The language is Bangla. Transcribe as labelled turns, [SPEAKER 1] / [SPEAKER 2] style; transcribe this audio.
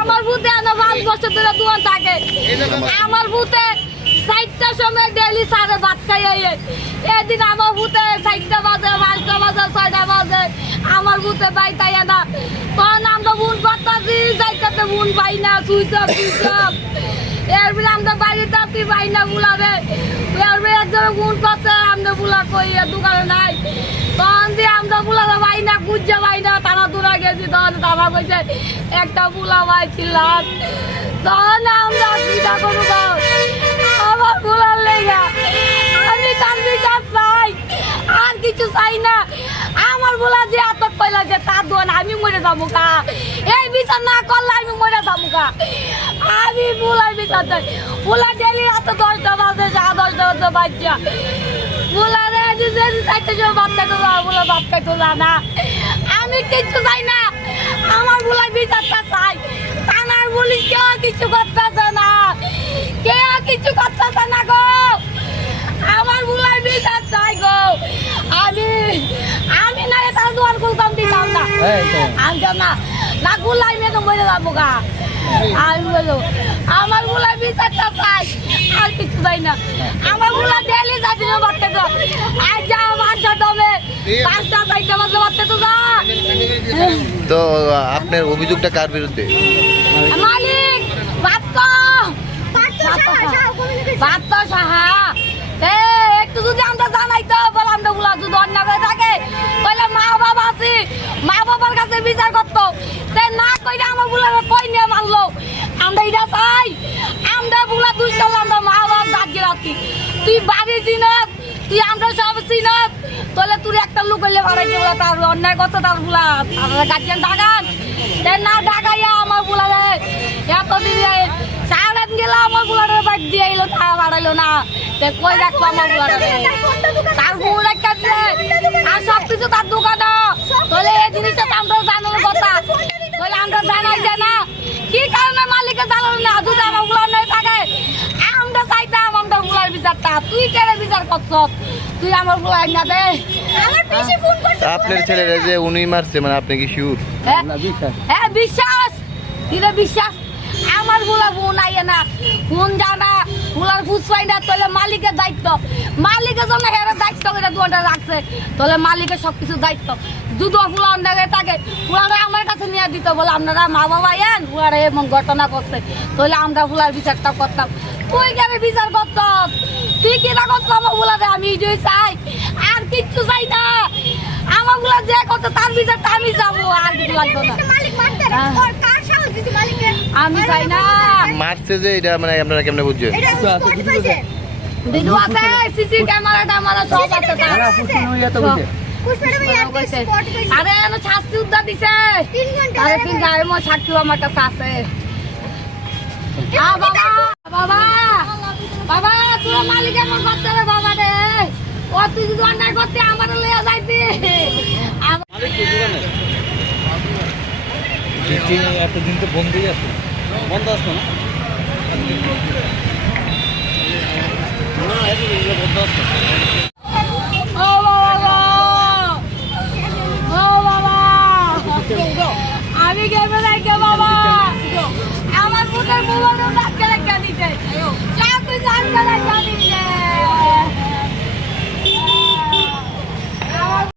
[SPEAKER 1] আমার ভূতে আনা পাঁচ বছর ধরে দোকান থাকে। আমার সাইটটার সময় ডেলি সাড়ে ভাত খাই এদিন আমার ভূতে সাইটটা বাজে পাঁচটা বাজে ছয়টা বাজে। আমার ভূতে বাই তাই না তখন আমরা বুন করতেছি সাইটটাতে বুন পাই না সুইচ সুইচ এরপরে আমরা পাই না বুলাবে এরপরে একজন বুন করছে আমরা বুলা কই দোকানে নাই। তখন দিয়ে আমরা বুলাতে পাই না দূরা গেছি তখন তারা কইছে একটা বুলা পাই ছিলাম তখন আমরা চিন্তা করব আমার বুলার লেগা আমি তার বিচার চাই, আর কিছু চাই না। আমার বলা যে আতক পাইলা যে তার দোয়ান আমি মরে যাব কা এই বিচার না করলে আমি মরে যাব কা আমি বুলাই বিচার চাই। বুলা ডেলি রাত দশটা বাজে সাড়ে দশটা বাজে বাচ্চা বুলা রে যে চাইতে যে ভাত খাইতে যা বুলা ভাত খাইতে যা না। আমি কিছু চাই না। আমার বুলাই বিচারটা চাই। থানার পুলিশ কেউ কিছু করতেছে না। কেউ কিছু করতেছে না গো। আমার বুলাই বিচার চাই গো। আমি আমি না এটা দোয়ার খুলতাম দিতাম না। আমি না না গুলাই মেয়ে তো মরে যাব গা। আমি বলো আমারগুলা বিচারটা চাই। আর কিছু চাই না। আমারগুলা ডেলি না বাচ্চা তো। আজ যা বাচ্চা দমে পাঁচটা চারটা বাজে বাচ্চা তো যা
[SPEAKER 2] তো আপনার অভিযোগটা কার বিরুদ্ধে?
[SPEAKER 1] মালিক ভাত কম ভাত তো সাহা এ একটু যদি আমরা গুলা যদি থাকে বলে মা বাবা আছে মা বাবার কাছে বিচার করতো। তে না কইলে আমার বুলা কই নিয়ে মারলো আমরা এটা চাই আমরা বুলা দুই সাল আমরা মা বাবা তুই বাড়ি চিনত তুই আমরা সব চিনত তাহলে তুই একটা লোক হইলে ভাড়াইতে বলে তার অন্যায় করছে তার বুলা গার্জিয়ান ডাকান না ডাকাইয়া আমার বুলা এতদিন সারাদিন গেলে আমার বুলারে বাইক দিয়ে এলো তা বাড়াইলো না। কই রাখব আমার বুলারে তার বউ রাখা দিয়ে আর সব কিছু তার দোকানে তাহলে এই জিনিসটা তো আমরা জানানোর কথা তাহলে আমরা জানাই যে না কি কারণে মালিকের জানানো না যদি আমার বুলার নেই থাকে আমরা চাইতাম আমরা বুলার বিচারটা তুই কেন বিচার করছ তুই আমার বুলার না দে। আমার বেশি ফোন করছে।
[SPEAKER 2] আপনার ছেলেরা যে উনি মারছে মানে আপনি কি শিওর
[SPEAKER 1] হ্যাঁ বিশ্বাস? বিশ্বাস? আমার বলা বোন আইয়ে না ফোন জানা বুঝ পাই না তাহলে মালিকের দায়িত্ব। মালিকের জন্য হেরে দায়িত্ব করে দোকানটা রাখছে। তাহলে মালিকের সব কিছু দায়িত্ব। দুধ ফুলা থাকে ফুলারা আমার কাছে নিয়ে দিত বলে আপনারা মা বাবা এন ফুলারা এমন ঘটনা করছে। তাহলে আমরা ফুলার বিচারটা করতাম। তুই কেন বিচার করত তুই আমার ফুলারে আমি এটাই চাই। আর কিচ্ছু চাই না। আমার ফুলা যে করতো তার বিচারটা আমি যাব আর কিছু লাগতো না। আমি চাই না।
[SPEAKER 2] মারছে যে এটা মানে আপনারা কেমনে বুঝছেন?
[SPEAKER 1] ভিডিও আছে সিসি ক্যামেরাটা আমার সব আছে তার। আরে এনো শাস্তি উদ্ধার দিছে। আরে তিন গায়ে মো সাক্ষী আমার কাছে আছে আ বাবা বাবা বাবা তুই মালিক এমন করতে রে বাবা রে? ও, তুই যদি অন্যায় করতে আমার লইয়া
[SPEAKER 3] এতদিন তো বন্ধই আছে বন্ধ আসতো না বন্ধ আসতো